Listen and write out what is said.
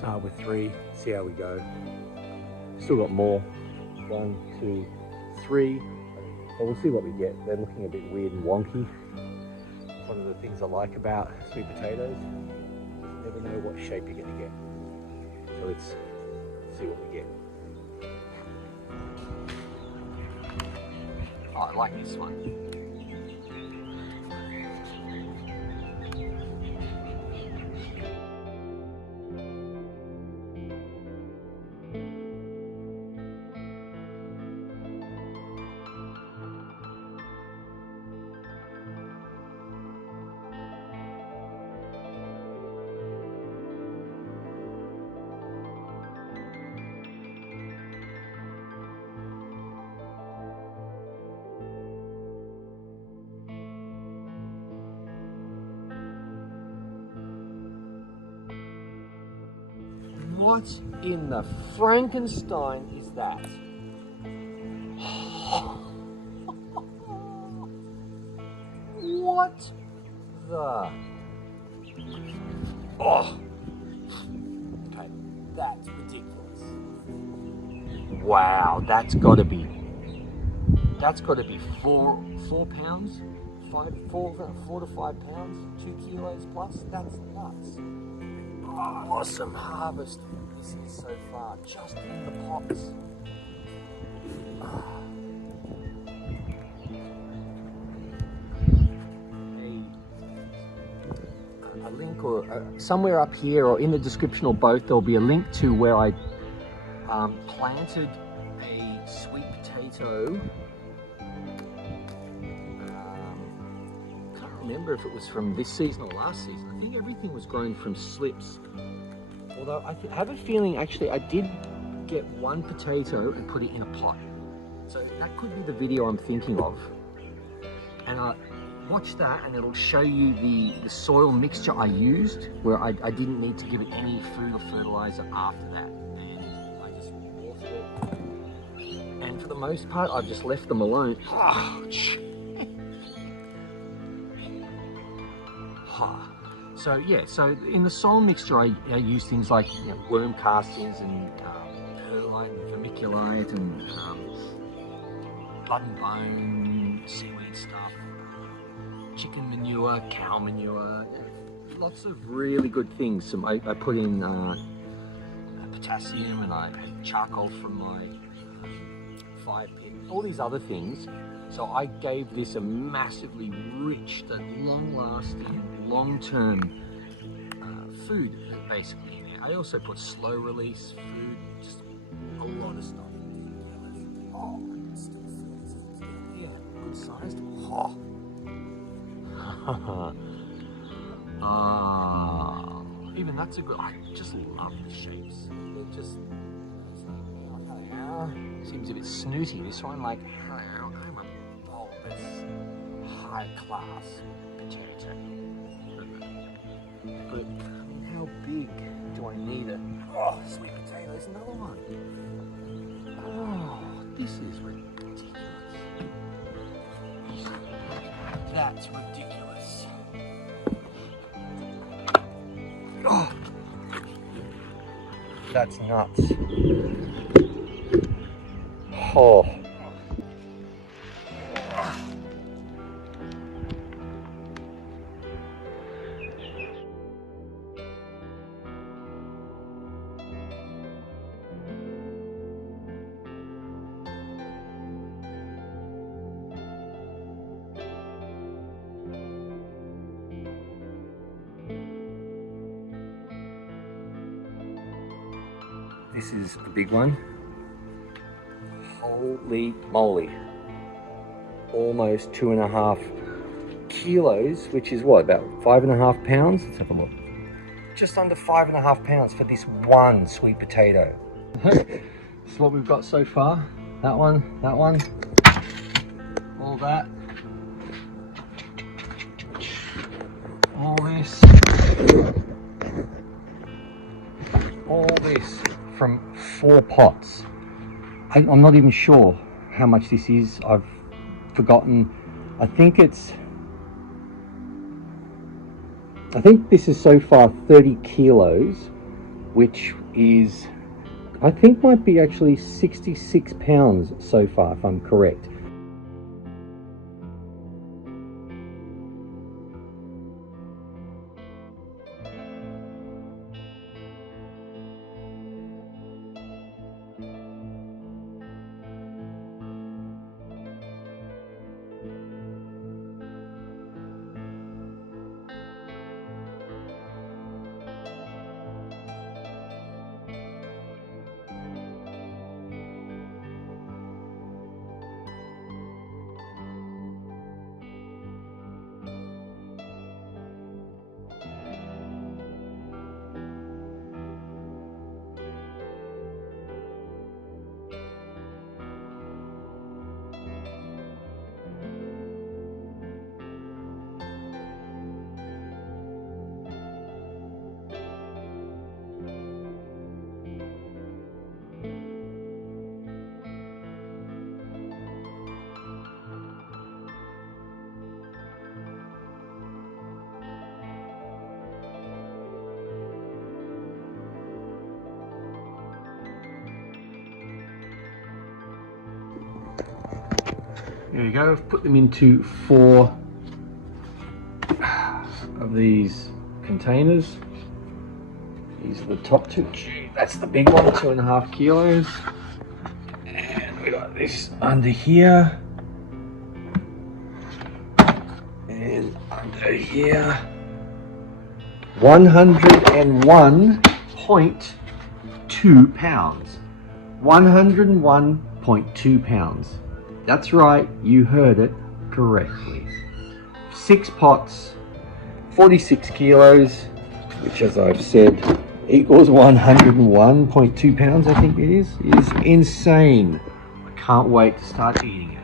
Start with 3, see how we go. Still got more. 1, 2, 3. But we'll see what we get. They're looking a bit weird and wonky. One of the things I like about sweet potatoes, you never know what shape you're going to get. So let's see what we get. Oh, I like this one. What in the Frankenstein is that? What the? Oh! Okay, that's ridiculous. Wow, that's got to be 4 pounds, 4 to 5 pounds, 2 kilos plus. That's nuts. Awesome harvest this is so far, just in the pots. A link or somewhere up here or in the description or both, there'll be a link to where I planted a sweet potato. Can't remember if it was from this season or last season. I think everything was grown from slips. Although I have a feeling actually I did get one potato and put it in a pot. So that could be the video I'm thinking of. And I watch that and it'll show you the soil mixture I used, where I didn't need to give it any food or fertilizer after that. And I just watered it. And for the most part, I've just left them alone. So yeah, so in the soil mixture, I use things like worm castings and perlite and vermiculite and blood and bone, seaweed stuff, chicken manure, cow manure, lots of really good things. I put in potassium and I had charcoal from my fire pit, all these other things. So I gave this a massively rich, long-lasting, long-term food, basically, in there. I also put slow release food, just a lot of stuff. Oh, I can still feel this. Yeah, good sized. Oh. Even that's a good, I just love the shapes. They're just, seems a bit snooty. This one, like, I'm a bulbous, high class potato. But how big do I need it? Oh, sweet potatoes, another one. Oh, this is ridiculous. That's ridiculous. Oh, that's nuts. Oh. This is a big one. Holy moly. Almost 2.5 kilos, which is what, about 5.5 pounds? Let's have a look. Just under 5.5 pounds for this one sweet potato. This is what we've got so far. That one, all that. All this from 4 pots. I'm not even sure how much this is. I've forgotten. I think this is so far 30 kilos which is, I think might be actually 66 pounds so far, if I'm correct. There you go, I've put them into 4 of these containers. These are the top 2. That's the big one, 2.5 kilos. And we got this under here. And under here. 101.2 pounds. 101.2 pounds. That's right, you heard it correctly. 6 pots, 46 kilos, which, as I've said, equals 101.2 pounds, I think it is. It is insane. I can't wait to start eating it.